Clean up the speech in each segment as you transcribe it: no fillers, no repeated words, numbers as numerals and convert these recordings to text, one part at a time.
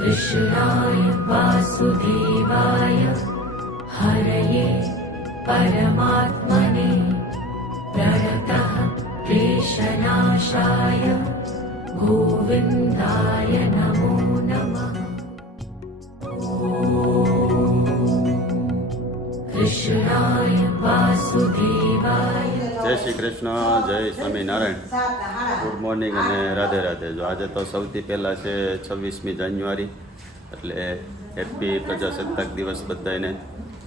कृष्णाय वासुदेवाय हरये परमात्मने प्रणतः क्लेशनाशाय गोविन्दाय नमो नमः। कृष्णाय वासुदेवाय। જય શ્રી કૃષ્ણ, જય સ્વામિનારાયણ, ગુડ મોર્નિંગ અને રાધે રાધે. જો આજે તો સૌથી પહેલાં છે 26મી જાન્યુઆરી, એટલે હેપી પ્રજાસત્તાક દિવસ બધાને.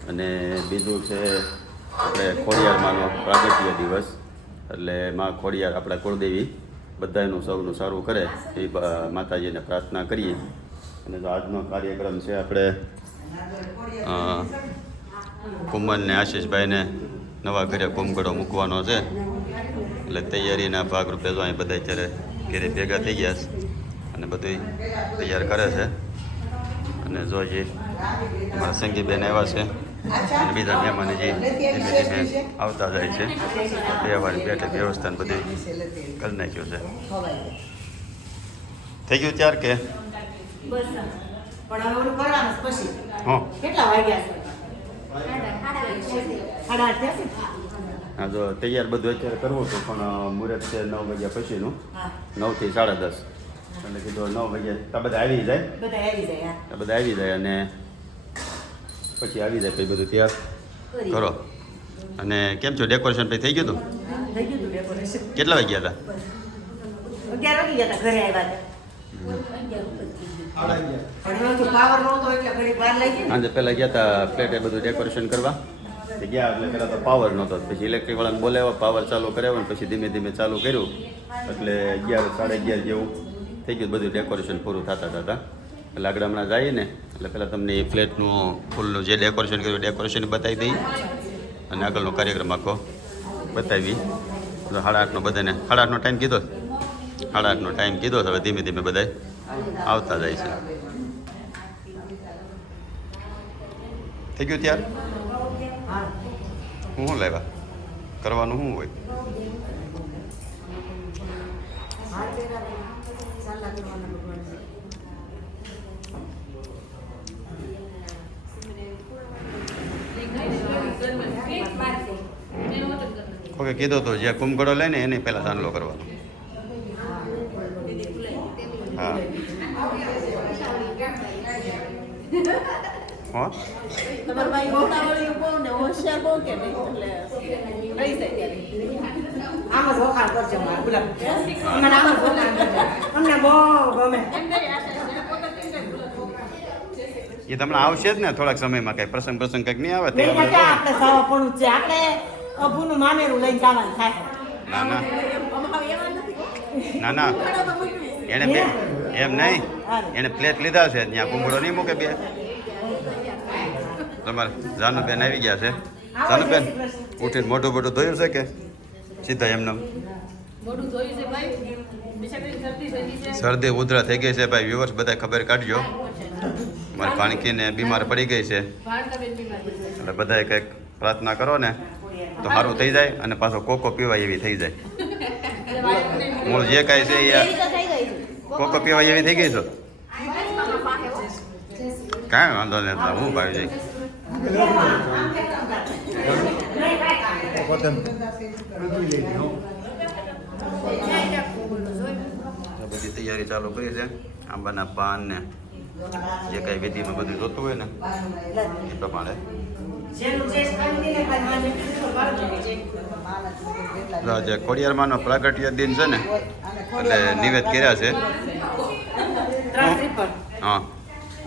અને બીજું છે આપણે ખોડિયારમાંનો પ્રાગટ્ય દિવસ, એટલે માં ખોડિયાર આપણા કુળદેવી બધાનું સૌનું સારું કરે એ માતાજીને પ્રાર્થના કરીએ. અને જો આજનો કાર્યક્રમ છે આપણે કુંભનને આશીષભાઈને નવા ઘરે કુંભગળો મૂકવાનો છે, એટલે તૈયારીના ભાગરૂપે જો અહીં બધા અત્યારે ઘરે ભેગા થઈ ગયા છે અને બધું તૈયાર કરે છે. અને જો જે અમારા સંગીબેન આવ્યા છે અને બીજા મહેમાન જે ધીમે ધીમે આવતા જાય છે. બેવાની બેઠક વ્યવસ્થા બધું કરી નાખ્યું છે. થઈ ગયું ત્યાર કે હા હા, જો તૈયાર બધું અત્યારે કરવું હતું, પણ મુહૂર્ત છે 9 વાગ્યા પછીનું, 9 થી 10:30. એટલે કીધું 9 વાગ્યા બધા આવી જાય, બધા આવી જાય અને પછી આવી જાય પછી બધું તૈયાર કરો. અને કેમ છો, ડેકોરેશન પછી થઈ ગયું હતું? કેટલા વાગ્યા હતા? આજે પહેલાં ગયા હતા ફ્લેટે બધું ડેકોરેશન કરવા ગયા, એટલે પહેલાં તો પાવર નહોતો, પછી ઇલેક્ટ્રિક વાળાને બોલાવ્યા, પાવર ચાલુ કરાવ્યો ને પછી ધીમે ધીમે ચાલુ કર્યું, એટલે 11 11:30 જેવું થઈ ગયું બધું ડેકોરેશન પૂરું થતા. એટલે આગળ હમણાં જઈએ ને એટલે પહેલાં તમને ફ્લેટનું ફૂલનું જે ડેકોરેશન કર્યું ડેકોરેશન બતાવી દઈ અને આગળનો કાર્યક્રમ આખો બતાવી. 8:30નો બધાને 8:30નો ટાઈમ કીધો, 8:30નો ટાઈમ કીધો. હવે ધીમે ધીમે બધા આવતા જાય છે. થઈ ગયું ત્યાર? શું લાવ્યા કરવાનું શું હોય? ઓકે, કીધો તો જે કુંભગળો લે ને એને પહેલાં ચાંદલો કરવાનો. હા હા, એ તમને આવશે જ ને થોડાક સમયમાં. કઈ પ્રસંગ કંઈક નહીં આવે ના ના, એને બે એમ નહીં, એને પ્લેટ લીધા છે ત્યાં કુંભળો નહીં મૂકે બે. તમારે જાનુબેન આવી ગયા છે. જાનુબેન ઉઠીને મોઢું મોઢું ધોયું છે કે સીધા એમને? શરદી ઉધરા થઈ ગઈ છે ભાઈ. વ્યુઅર્સ બધા ખબર કાઢજો, મારી ભાણકીને બીમાર પડી ગઈ છે, એટલે બધાએ કંઈક પ્રાર્થના કરો ને તો સારું થઈ જાય અને પાછો કોકો પીવાય એવી થઈ જાય. મૂળ જે કાંઈ છે એ કોકો પીવાય એવી થઈ ગઈ છો? કાંઈ વાંધો નહીં, હું ભાવી જાય. બધી તૈયારી ચાલુ કરી છે. આંબાના પાન ને જે કાંઈ વિધિમાં બધું જોતું હોય ને એ પ્રમાણે. જે ખોડિયારમાંનો પ્રાગટ્ય દિન છે ને એટલે નિવેદ કર્યા છે. હા,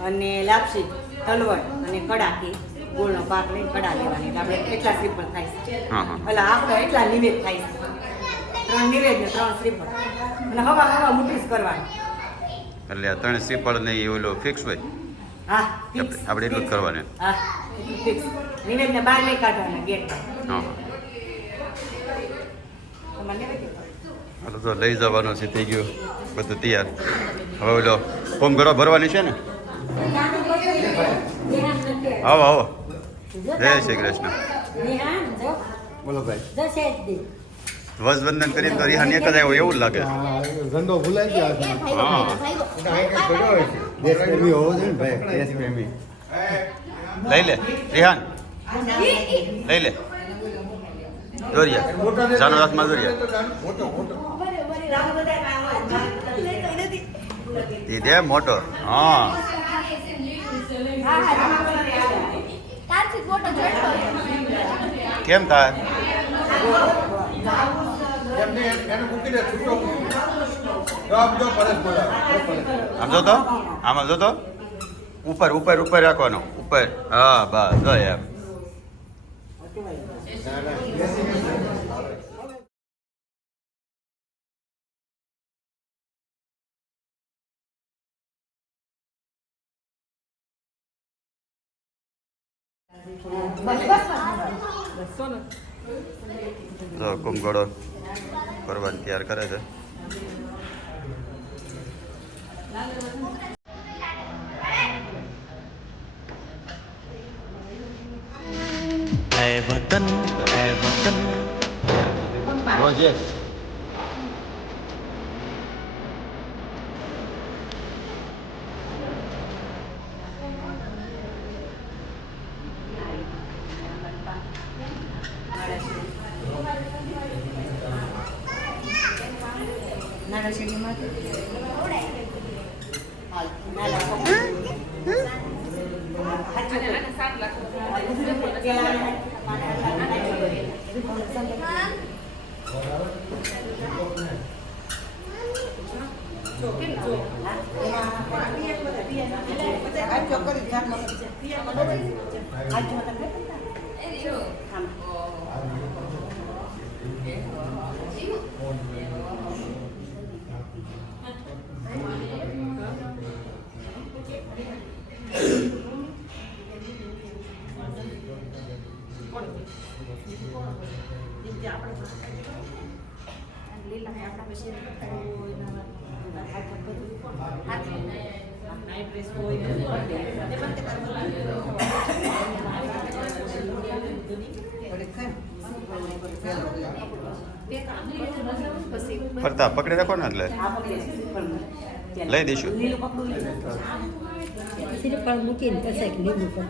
અને લાપસી, તલવટ અને કડાકી ગોળનો પાક લઈને કડા લેવાની, એટલે આપણે એટલા શ્રીફળ થાય છે. એટલે આખો એટલા નિવેદ થાય છે. 3 નિવેદ ને 3 શ્રીફળ, અને હવા મુઠ્ઠી જ કરવાની. એટલે આ 3 શ્રીફળ ને એ ઓલો ફિક્સ હોય? હા, આપણે એટલું જ કરવાનું. હા, ફિક્સ. નિવેદ ને બહાર નહીં કાઢવાના ગેટ. હા, તો લઈ જવાનું છે. થઈ ગયું બધું તૈયાર. હવે ઓલો કુંભગળો ભરવાની છે ને? આવો આવો, જય શ્રી કૃષ્ણ. બોલો ભાઈ. ધ્વજવંદન કરીને તો રિહાન એક જ આવ્યો એવું જ લાગે. ધંધો ભૂલાઈ ગયો હા દેશપ્રેમી હોવો જોઈએ ને ભાઈ, દેશપ્રેમી. લઈ લે રિહાન, લઈ લે દોરિયા, જાનો હાથમાં દોરિયા એ દે મોટો. હા કેમ થાય? આમ જો તો, આમાં જો તો, ઉપર ઉપર ઉપર રાખવાનો, ઉપર. હા બસ જો એમ. જો કુંભગોળો કરવાની તૈયાર કરે છે. ऐ वतन રોજે નાના શેરીમાં ફરતા પકડી રાખો ને એટલે લઈ દઈશું. શ્રીફળ મૂકીને પછી લીલું કરવું.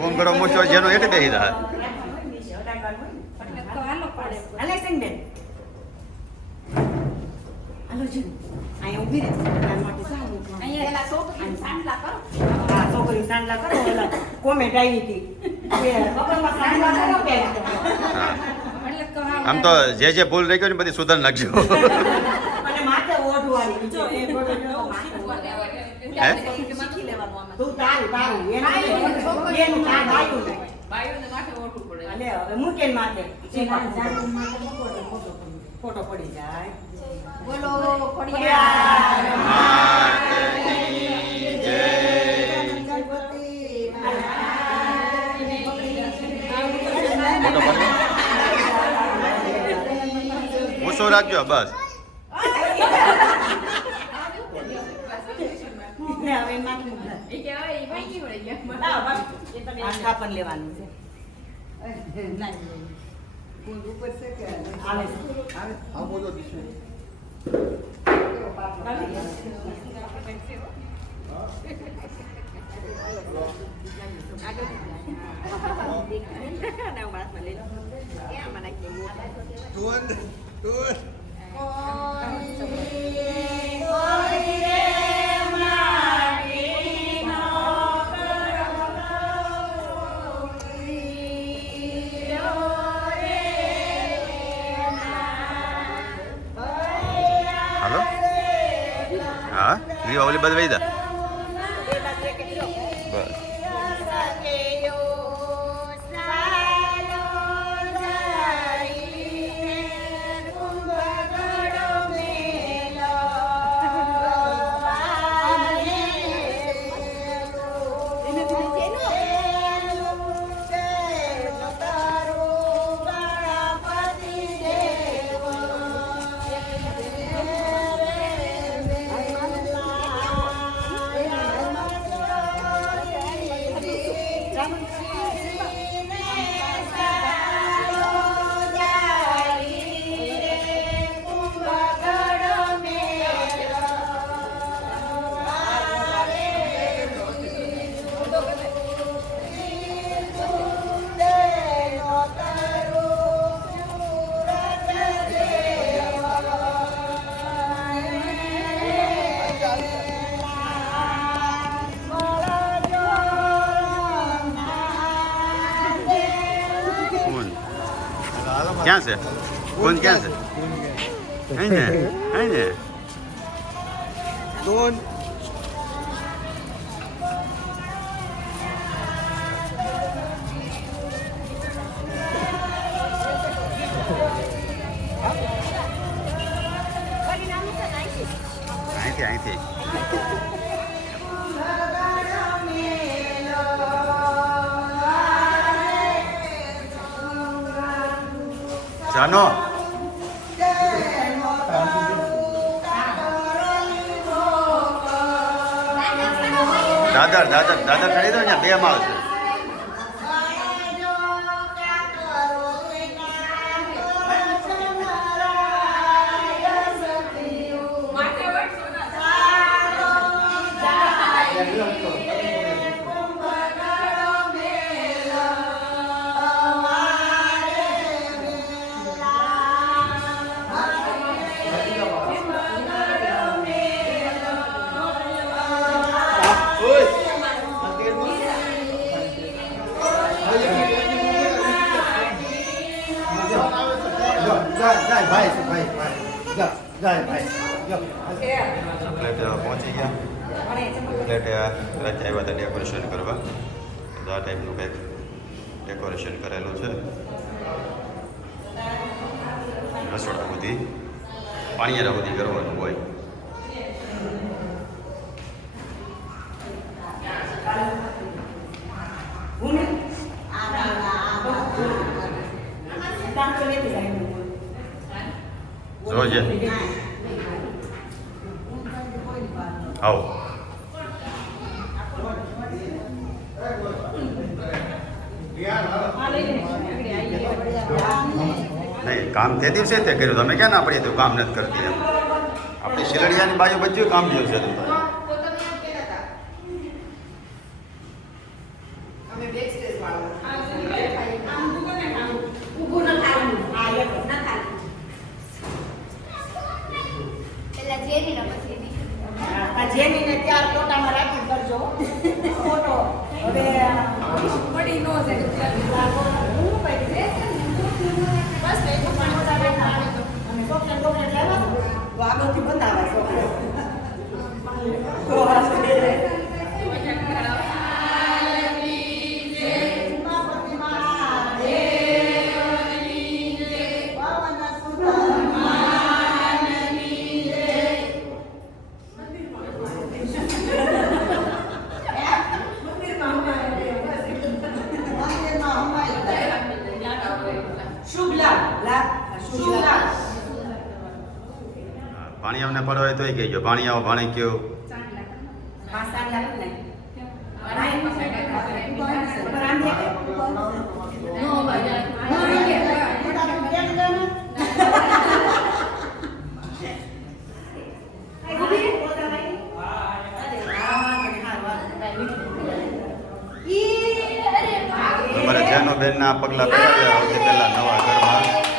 કોમ કરો મૂછો જેનો એટલે બેસી જાય. કોમેન્ટ આવી હતી આમ તો જે જે ભૂલ રહી ગયો ને બધી સુધાર નાખજો. અને માથે ઓઢવાની જો એ હે તું તારું એનું કામ આવ્યું ને અલે હવે મૂકેન માથે ફોટો પડી જાય. બોલો ખોડિયાર ઊંચો રાખજો બસ. ને હવે માથે આખા પણ લેવાનું છે. આવે હા ગ્રીવા ઓલી બાદ વહી દા બે બાજુ એક એક લો. બસ ક્યાં છે કોણ ક્યાં છે અહીં ને અહીં ને दोन અહીંથી અહીંથી જાનો દાદર દાદર દાદર ચડી દો ને બે માળ છે જાય ભાઈ છે ભાઈ ભાઈ જાય ભાઈ પ્લેટ પહોંચી ગયા પ્લેટ રાતે આવ્યા હતા ડેકોરેશન કરવા તો આ ટાઈપનું કંઈક ડેકોરેશન કરેલું છે રસોડા સુધી પાણીયારા સુધી કરવાનું હોય જોજે આવો નહીં કામ તે દિવસે તે કર્યું તમે ક્યાં ના પડીએ તું કામ નથી કરતી એમ આપણી શિલડિયાની બાજુ બધું કામ થયું છે તમે જેનીને ત્યાર ફોટામાં રાખી કરજો ફોટો હવે પડી નો આગળથી બતાવે પાણી અમને પડો હોય તોય કહેજો પાણી આવો પાણી કયો તમારા જેનો બેનના પગલા પહેરાવ્યા સૌથી પહેલા નવા ઘરમાં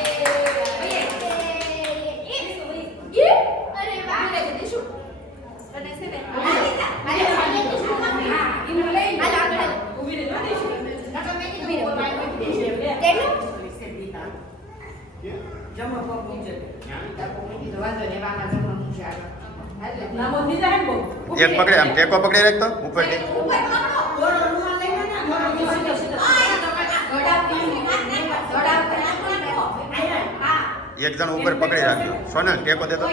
એક પકડે આમ ટેકો પકડી રાખતો ઉપરથી એક જણ ઉપર પકડી રાખજો સોનલ ટેકો દેતો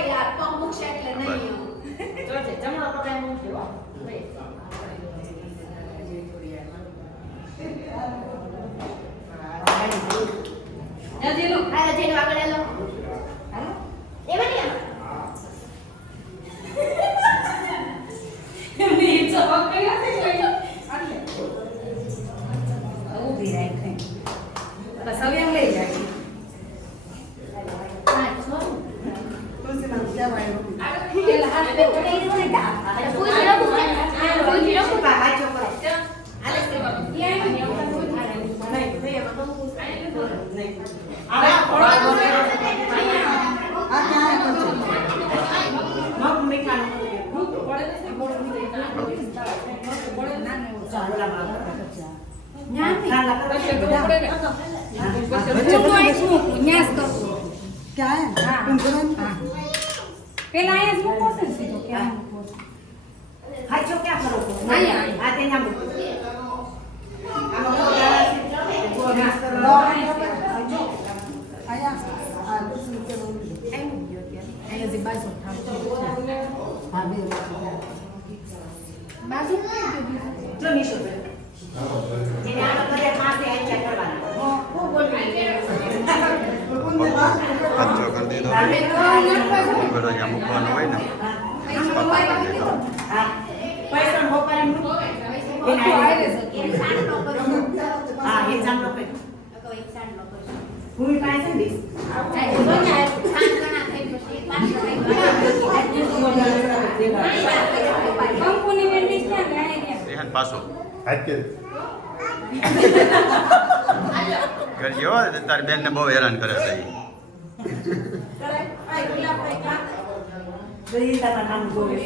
પેલા અહીંયા જ મૂકો છે ને સીધો ક્યાં મૂકો હાચો ક્યાં કરો છો અહીંયા. આ તે ના મૂકો અહીંયા જે બાજુ બાજુ જો નિશુ જેને આ કરે પાસે આઈ કરવાના પંચો કરી દીધો બધો જ્યાં મૂકવાનું હોય ને પૈસા હોપારી મૂકો હા એ જાણો કે ભૂમિ પાસે ને કંપની વેન્ડિંગ ક્યાં ગયા રેહાન પાછો હાથ કે કરજો તારી બેન ને બહુ હેરાન કરે છે જઈ તારા નામ જોવે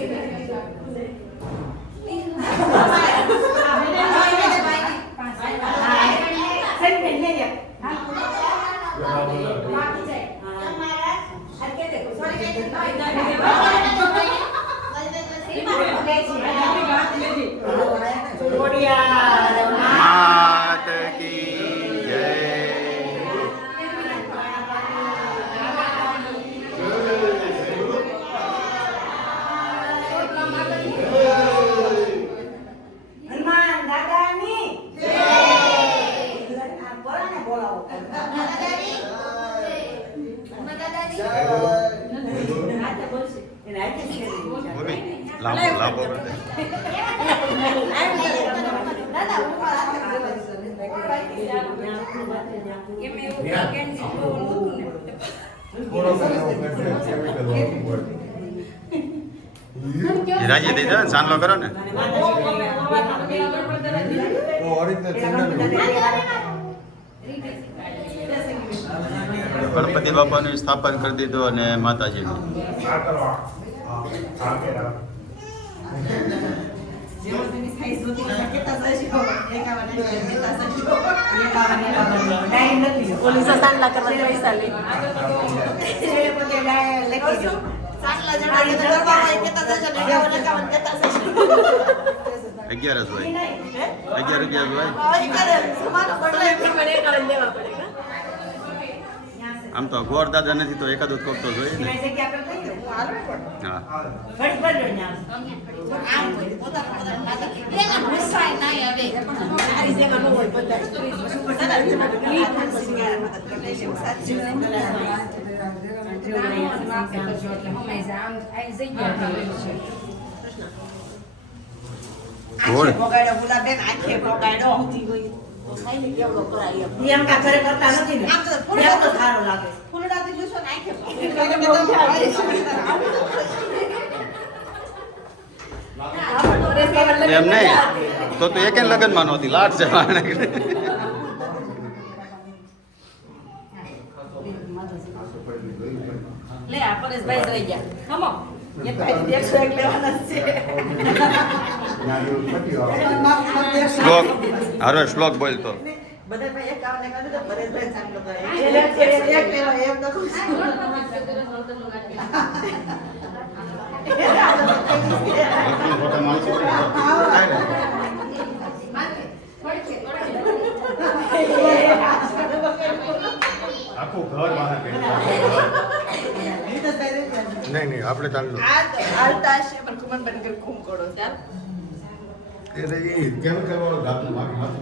માત કી જય હનુમાન દાદાની જય બોલાને બોલાવો લાંબો લાંબો કરી દે એમ એવું કેન્ડી બહુ નહોતું ને એ રાજી થઈ જાય ને સાંજલો કરો ને ગણપતિ બાપાનું સ્થાપન કરી દીધું અને માતાજીનું ₹11 હોય 11 હોય આમ તો ગોર દાદા નથી તો એકાદ કોક તો જોઈએ ને હા ગોળ પ્રિયંકા ઘરે કરતા નથી ને એમ તો સારો લાગે એમ નહીં તો એક લગ્નમાં નહોતી લાટ જવાના લે આ પરેશભાઈ જોઈ ગયા ખમો એક ભાઈ 101 લેવાના છે શ્લોક હારો શ્લોક બોલતો મોટા માણસો થાય ને. આખું ઘર બહાર નહીં નહીં આપણે ચાલુ હાલતા હશે પણ કુમન બંધ કરી ઘૂમ કરો ચાલ કેમિકલ વાળો ધાતુ માથું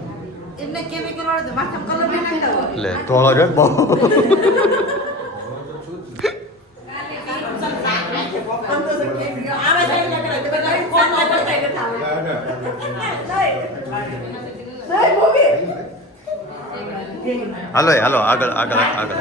એમને કેમિકલ વાળો તો માથામાં કલર નહીં નાખતા હોય એટલે ધોળો છે બહુ આવે છે એટલે કરે તો બધા ફોન લાગતા એટલે થાવ નહીં બોબી હાલો હાલો આગળ આગળ આગળ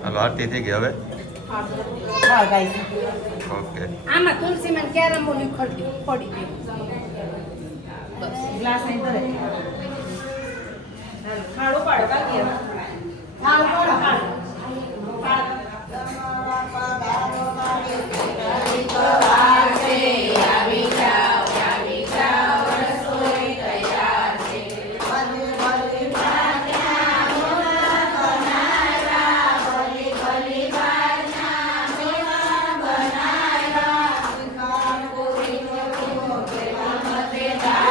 હાલો આરતી થઈ ગઈ હવે ઓકે આમાં તુલસી માં કેરમ બોલી ખડી પડી ગઈ ગ્લાસ અહીં ધરે ખાડો પાડો બાકી ખાડો પાડો Bye.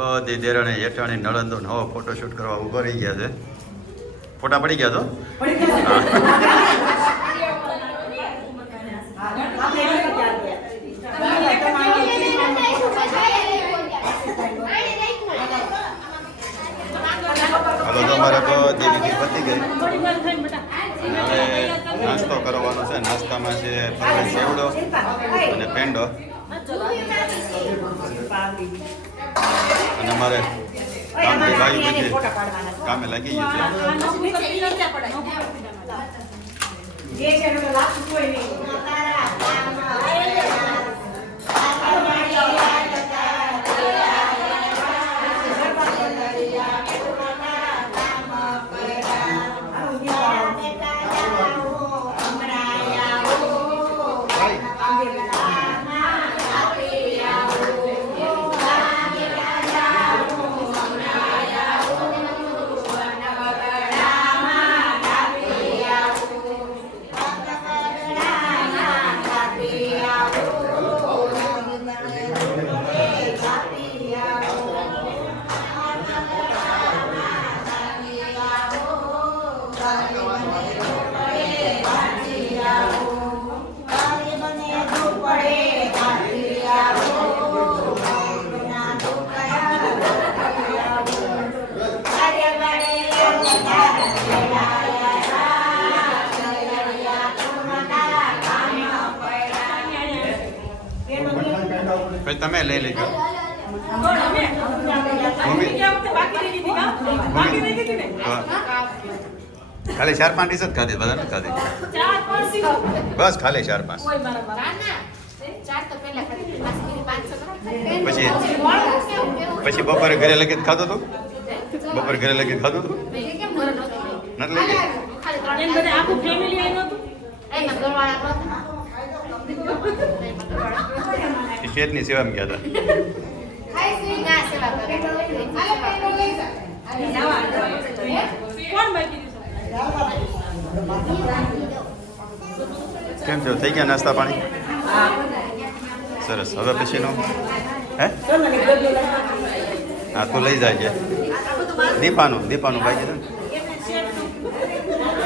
બધી દેરાણી જેઠાણી નળંદો નવો ફોટોશૂટ કરવા ઊભો રહી ગયા છે. ફોટા પડી ગયા તો હવે તમારે બધી વિધિ પતી ગઈ. હવે નાસ્તો કરવાનો છે. નાસ્તામાં છે ફરસાણ સેવડો અને પેંડો. અને અમારે ગામની ભાઈ બધી કામે લાગી ગયું છે. તમે લઈ લેજો. ખાલી 4-5 ડીશ જ ખાધી, બધા નથી ખાધી. બસ ખાલી 4-5. પછી બપોરે ઘરે લગી ખાધું હતું. બપોરે ઘરે લગી ખાધું હતું નથી લઈ ગઈ. શેઠની સેવામાં ગયા હતા. કેમ છો? થઈ ગયા નાસ્તા પાણી? સરસ. હવે પછીનું હે? હા તું લઈ જાય છે. દીપાનું બાકી છે ને?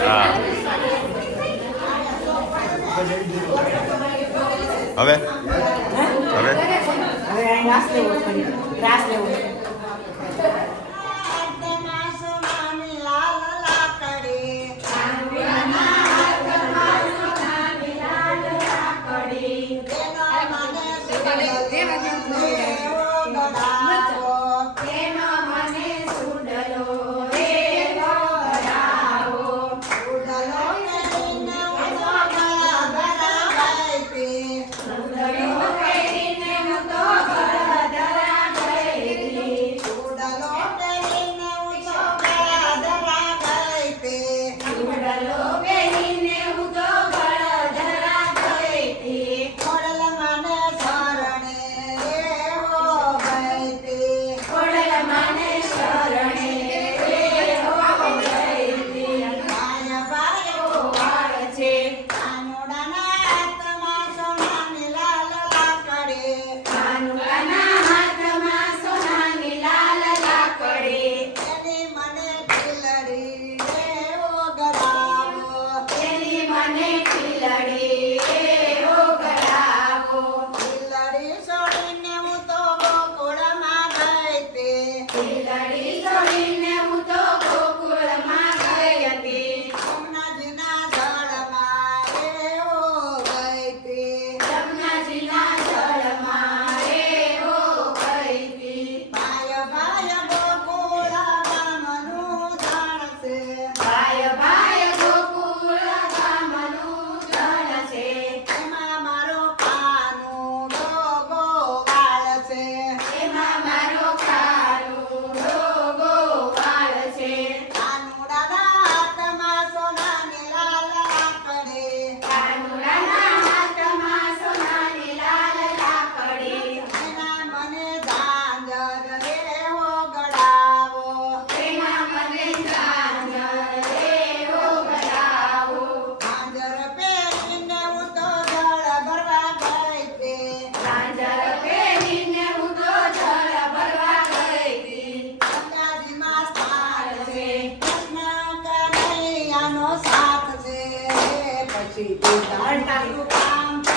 હા. હવે રાસ લેવો દુનિયાનો સાથ છે પછી તું તારું કામ